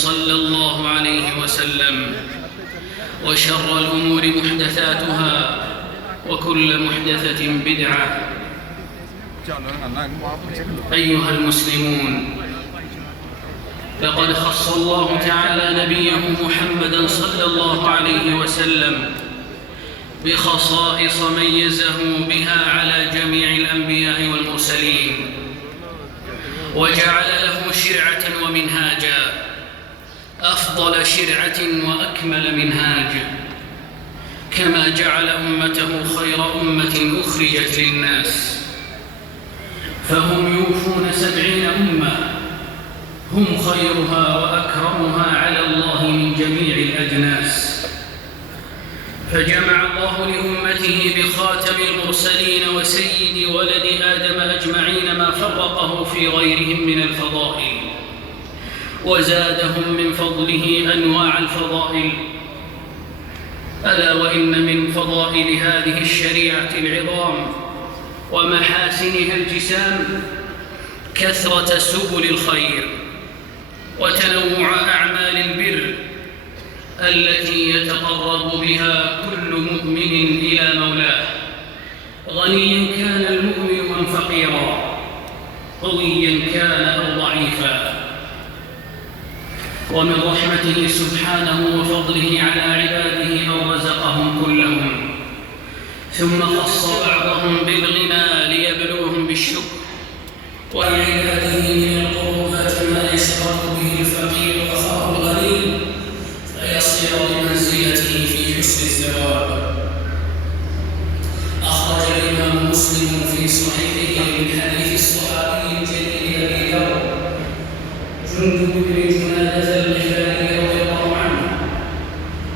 صلى الله عليه وسلم وشر الأمور محدثاتها وكل محدثة بدعة. أيها المسلمون، لقد خص الله تعالى نبيه محمدا صلى الله عليه وسلم بخصائص ميزه بها على جميع الأنبياء والمرسلين، وجعل له شرعة ومنهاجا، أفضل شرعة وأكمل منهاج، كما جعل أمته خير أمة أخرجت للناس، فهم يوفون 70 أمة، هم خيرها وأكرمها على الله من جميع الأجناس. فجمع الله لأمته بخاتم المرسلين وسيد ولد آدم أجمعين ما فرقه في غيرهم من الفضائل، وزادهم من فضله أنواع الفضائل. ألا وإن من فضائل هذه الشريعة العظام ومحاسنها الجسام كثرة سبل الخير وتنوع أعمال البر التي يتقرب بها كل مؤمن إلى مولاه، غنيا كان المؤمن أم فقيرا، قويا كان أو ضعيفا. ومن رحمته سبحانه وفضله على عباده أن رزقهم كلهم، ثم خص بعضهم بالغنى ليبلوهم بالشكر، ولعباده من القربات ما يشرك به الفقير وخاف الغني فيصير بمنزلته في حسن الثواب. أخرج الإمام مسلم في صحيحه من حديث الصحابي الجليل أبي ذر جندب بن جنادة الغفاري رضي الله عنه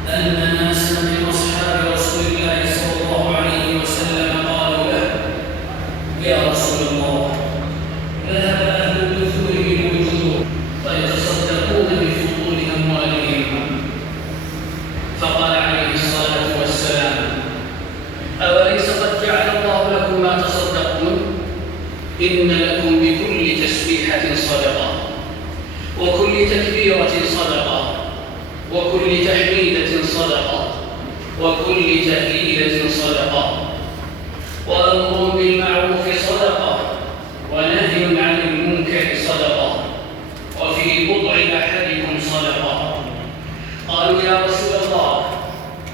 أن ناسا من أصحاب رسول الله صلى الله عليه وسلم قالوا له: يا رسول الله، ذهب أهل الدثور بالأجور فيتصدقون بفضول أموالهم. فقال عليه الصلاة والسلام: أوليس قد جعل الله لكم ما تصدقون؟ إن لكم بكل تسبيحة صدقة، وكل تكبيرة صدقة، وكل تحميدة صدقة، وكل تهليلة صدقة، وأمر بالمعروف صدقة، ونهي عن المنكر صدقة، وفي بضع أحدكم صدقة. قالوا: يا رسول الله،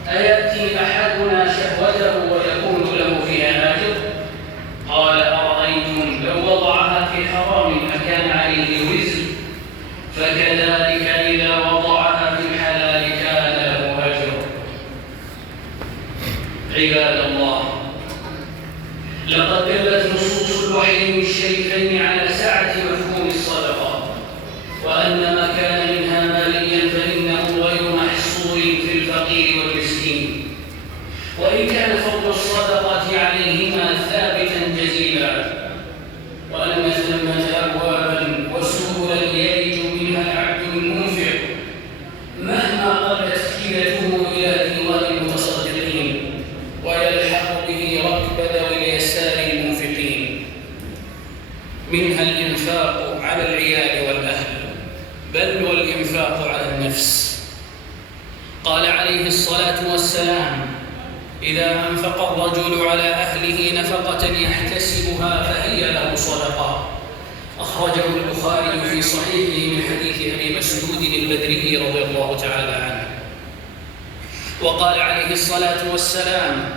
أيأتي أحدنا شهوته ويكون له فيها أجر؟ قال: أرأيتم لو وضعها في حرام أكان عليه وزر؟ فكذلك إذا وضعها في الحلال كان له أجر. عباد الله، لقد دلت نصوص الوحي الشريفين على سعة مفهوم الصدقة، وأن ما كان منها ماليا فإنه غير محصور في الفقير والمسكين، وإن كان فضل الصدقة عليهما ثابتا جزيلا، وأن ثمة أبوابا وسبلا يلج منها العبد المنفق مهما قلت حيلته إلى ديوان المتصدقين، ويلحق به ركب ذوي اليسار المنفقين. منها الإنفاق على العيال والأهل، بل والإنفاق على النفس. قال عليه الصلاة والسلام: إذا أنفق الرجل على أهله نفقة يحتسبها فهي له صدقة. أخرجه البخاري في صحيحه من حديث أبي مسعود البدري رضي الله تعالى عنه. وقال عليه الصلاة والسلام: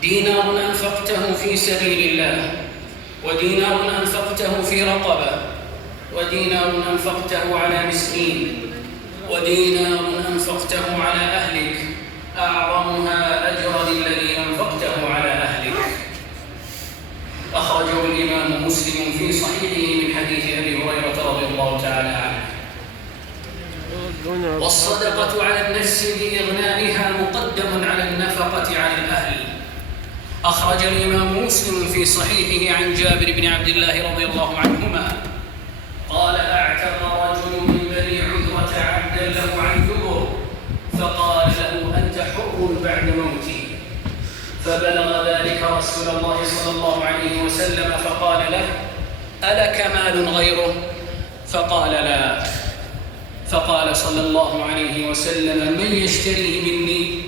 دينار أنفقته في سبيل الله، ودينار أنفقته في رقبة، ودينار أنفقته على مسكين، ودينار أنفقته على أهلك أعظمها أجرا الذي أنفقته على أهلك. أخرجه الإمام مسلم في صحيحه من حديث أبي هريرة رضي الله تعالى عنه. والصدقة على النفس بإغنائها مقدم على النفقة على الأهل. أخرج الإمام مسلم في صحيحه عن جابر بن عبد الله رضي الله عنهما قال: اعتق رجل من بني عذرة عبدا له عن دبر، فقال له: أنت حر بعد موتي. فبلغ ذلك رسول الله صلى الله عليه وسلم فقال له: ألك مال غيره؟ فقال: لا. فقال صلى الله عليه وسلم: من يشتريه مني؟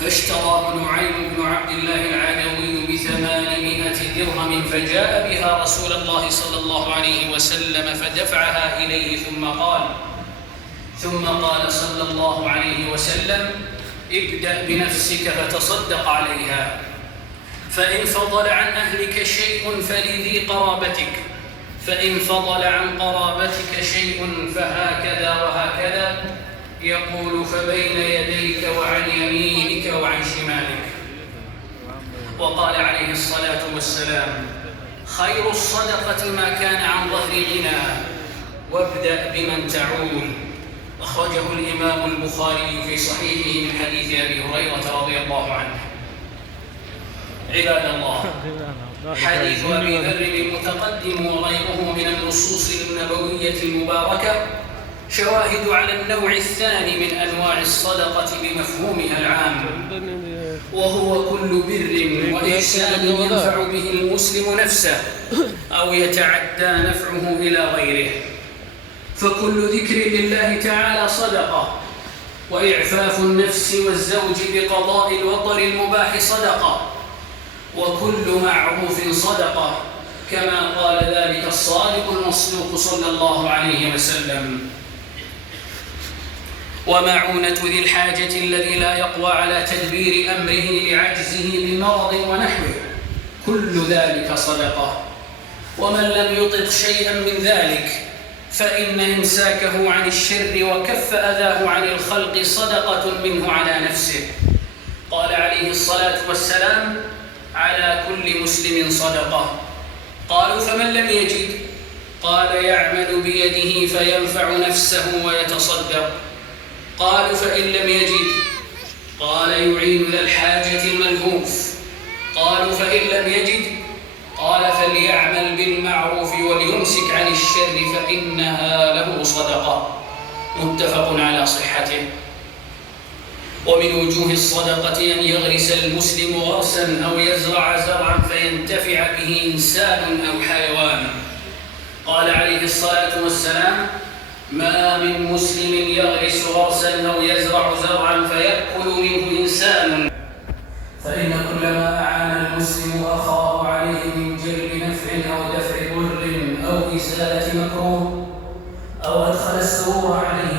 فاشتراه نعيم بن عبد الله العدوي ب800 درهم، فجاء بها رسول الله صلى الله عليه وسلم فدفعها إليه، ثم قال صلى الله عليه وسلم: ابدأ بنفسك فتصدق عليها، فإن فضل عن أهلك شيء فلذي قرابتك، فإن فضل عن قرابتك شيء فهكذا وهكذا، يقول: فبين يديك وعن يمينك وعن شمالك. وقال عليه الصلاة والسلام: خير الصدقة ما كان عن ظهر غنى، وابدأ بمن تعول. أخرجه الإمام البخاري في صحيحه من حديث أبي هريرة رضي الله عنه. عباد الله، حديث أبي ذر المتقدم وغيره من النصوص النبوية المباركة شواهد على النوع الثاني من أنواع الصدقة بمفهومها العام، وهو كل بر وإحسان ينفع به المسلم نفسه أو يتعدى نفعه إلى غيره. فكل ذكر لله تعالى صدقة، وإعفاف النفس والزوج بقضاء الوطر المباح صدقة، وكل معروف صدقة، كما قال ذلك الصادق المصدوق صلى الله عليه وسلم. ومعونة ذي الحاجة الذي لا يقوى على تدبير أمره لعجزه بمرض ونحوه، كل ذلك صدقة. ومن لم يطق شيئا من ذلك فإن إمساكه عن الشر وكف أذاه عن الخلق صدقة منه على نفسه. قال عليه الصلاة والسلام: على كل مسلم صدقة. قالوا: فمن لم يجد؟ قال: يعمل بيده فينفع نفسه ويتصدق. قالوا: فإن لم يجد؟ قال: يعين ذا الحاجة الملهوف. قالوا: فإن لم يجد؟ قال: فليعمل بالمعروف وليمسك عن الشر فإنها له صدقة. متفق على صحته. ومن وجوه الصدقة أن يغرس المسلم غرسا أو يزرع زرعا فينتفع به إنسان أو حيوان. قال عليه الصلاة والسلام: ما من مسلم يغرس غرسا أو يزرع زرعا فيأكل منه إنسان، فإن كلما أعان المسلم أخاه عليه من جلب نفع أو دفع ضر أو إزالة مكروه أو أدخل السرور عليه